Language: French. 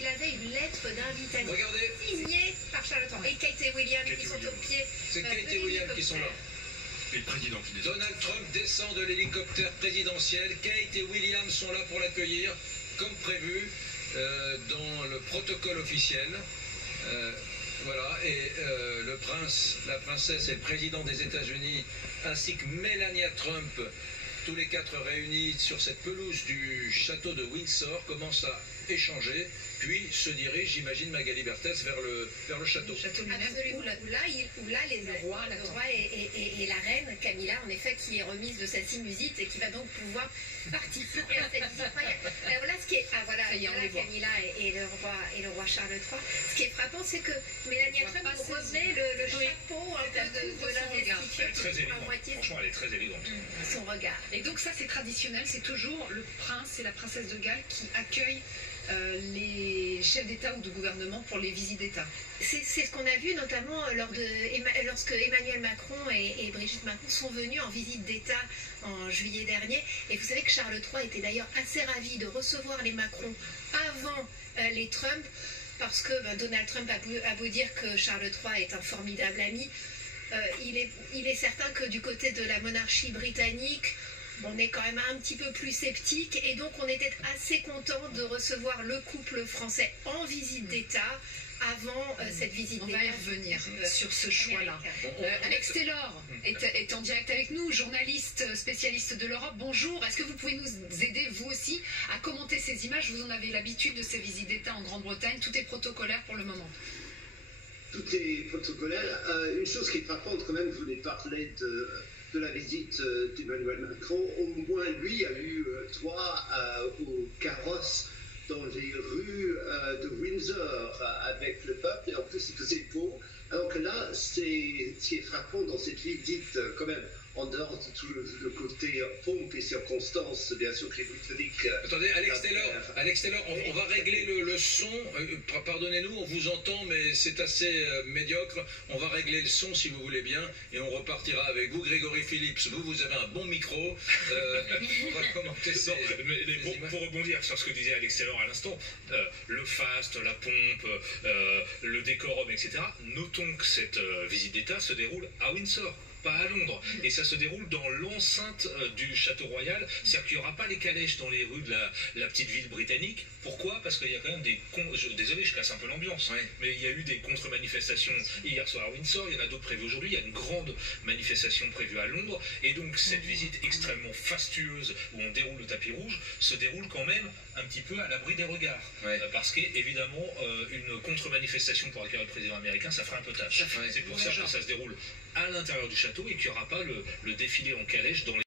il avait une lettre d'invitation signée par Charles III et Kate et William qui sont au pied. C'est Kate et William qui sont là. Et le président qui descend. Donald Trump descend de l'hélicoptère présidentiel. Kate et William sont là pour l'accueillir, comme prévu dans le protocole officiel. Voilà, et le prince, la princesse et le président des États-Unis, ainsi que Melania Trump, tous les quatre réunis sur cette pelouse du château de Windsor, commencent à échanger, puis se dirigent, j'imagine, Magali Berthès, vers le château. Absolument. Où là, le roi et la reine Camilla, en effet, qui est remise de sa sinusite et qui va donc pouvoir participer à cette visite royale. Voilà ce qui est. Voilà Camilla et le roi Charles III. Ce qui est frappant, c'est que Melania Trump remet le chapeau un peu de l'investiture. Elle est très élégante. Franchement, elle est très élégante. Son regard. Et donc ça, c'est traditionnel, c'est toujours le prince et la princesse de Galles qui accueillent les chefs d'État ou de gouvernement pour les visites d'État. C'est ce qu'on a vu notamment lorsque Emmanuel Macron et Brigitte Macron sont venus en visite d'État en juillet dernier. Et vous savez que Charles III était d'ailleurs assez ravi de recevoir les Macron avant les Trump, parce que Donald Trump a beau dire que Charles III est un formidable ami. Il est certain que du côté de la monarchie britannique, on est quand même un petit peu plus sceptique, et donc on était assez content de recevoir le couple français en visite d'État avant cette visite d'État. On va y revenir sur ce choix-là. Alex Taylor est en direct avec nous, journaliste spécialiste de l'Europe. Bonjour, est-ce que vous pouvez nous aider, vous aussi, à commenter ces images? Vous en avez l'habitude de ces visites d'État en Grande-Bretagne, tout est protocolaire pour le moment. Tout est protocolaire. Une chose qui est frappante quand même, je voulais parler de la visite d'Emmanuel Macron. Au moins lui a eu droit au carrosse dans les rues de Windsor avec le peuple, et en plus il faisait beau. Alors que là, ce qui est frappant dans cette visite quand même, en dehors de tout le côté pompe et circonstances, bien sûr que les Britanniques... Attendez, Alex Taylor, on va régler le son. Pardonnez-nous, on vous entend, mais c'est assez médiocre. On va régler le son si vous voulez bien, et on repartira avec vous. Grégory Phillips, vous avez un bon micro. On va commenter ça. Pour rebondir sur ce que disait Alex Taylor à l'instant, le faste, la pompe, le décorum, etc. Notons que cette visite d'État se déroule à Windsor, pas à Londres, et ça se déroule dans l'enceinte du château royal, c'est-à-dire qu'il n'y aura pas les calèches dans les rues de la petite ville britannique. Pourquoi? Parce qu'il y a quand même désolé, je casse un peu l'ambiance, mais il y a eu des contre-manifestations hier soir à Windsor, il y en a d'autres prévues aujourd'hui, il y a une grande manifestation prévue à Londres, et donc cette visite extrêmement fastueuse où on déroule le tapis rouge se déroule quand même un petit peu à l'abri des regards, parce qu'évidemment une contre-manifestation pour accueillir le président américain, ça fera un peu tâche. C'est pour ça que ça se déroule à l'intérieur du château et qu'il n'y aura pas le défilé en calèche dans les